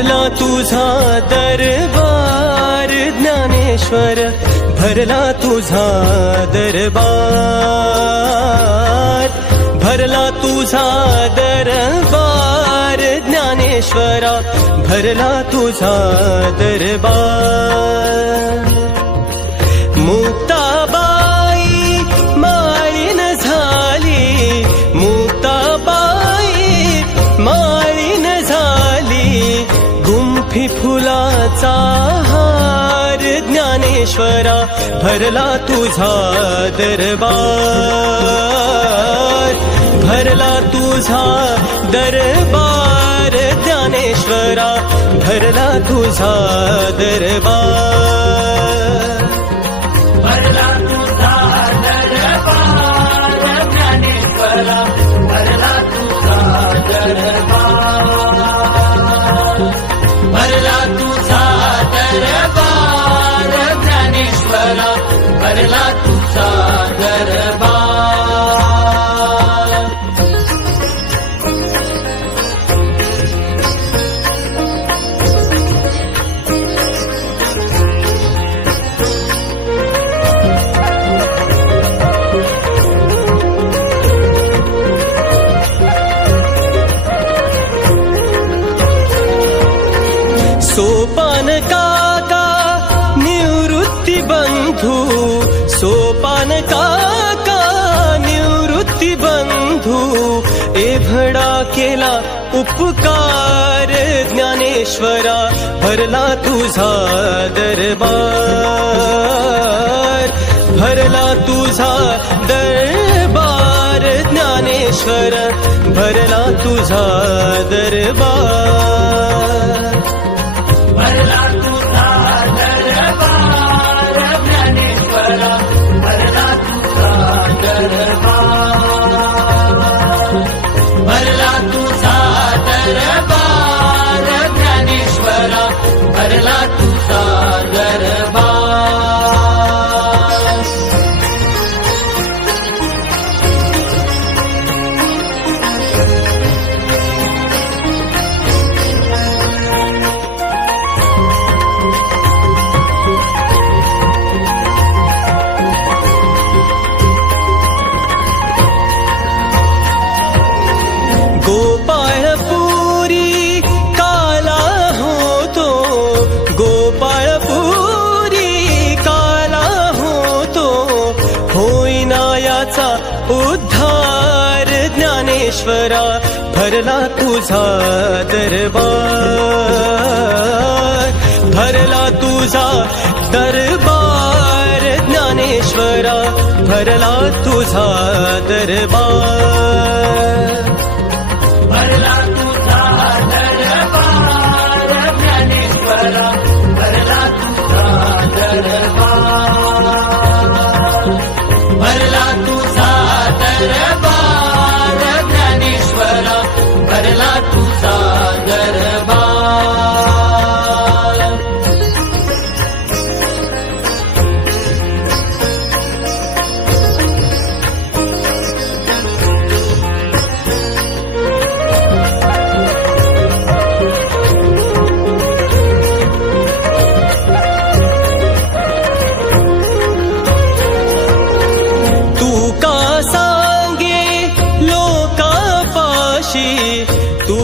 भरला तुझा दरबार ज्ञानेश्वर, भरला तुझा दरबार, भरला तुझा दरबार ज्ञानेश्वरा, भरला तुझा दरबार. मुक्ताबाई माळीन झाली, मुक्ताबाई माळीन झाली, गुंफी फुलाचा हार ज्ञानेश्वरा, भरला तुझा दरबार, भरला तुझा दरबार ज्ञानेश्वरा, भरला तुझा दरबार. भरला तुझा दरबार ज्ञानेश्वरा, भरला तुझा दरबार, भरला तुझा दरबार ज्ञानेश्वरा, भरला तुझा दरबार. सोपान काका निवृत्ती बंधू, सोपान काका निवृत्ती बंधू, एवढा केला उपकार ज्ञानेश्वरा, भरला तुझा दरबार, भरला तुझा दरबार ज्ञानेश्वर, भरला तुझा दरबार. भरला तुझा दरबार ज्ञानेश्वरा, भरला तुझा दरबार, भरला तुझा दरबार ज्ञानेश्वरा, भरला तुझा दरबार. गोपाळपुरी काला होतो, गोपाळपुरी काला होतो, होईना याचा उद्धार ज्ञानेश्वरा, भरला तुझा दरबार, भरला तुझा दरबार ज्ञानेश्वरा, भरला तुझा दरबार. भरला तुझा दरबार ज्ञानेश्वरा, भरला तुझा दरबार, भरला तुझा दरबार ज्ञानेश्वरा, भरला तुझा दरबार. तू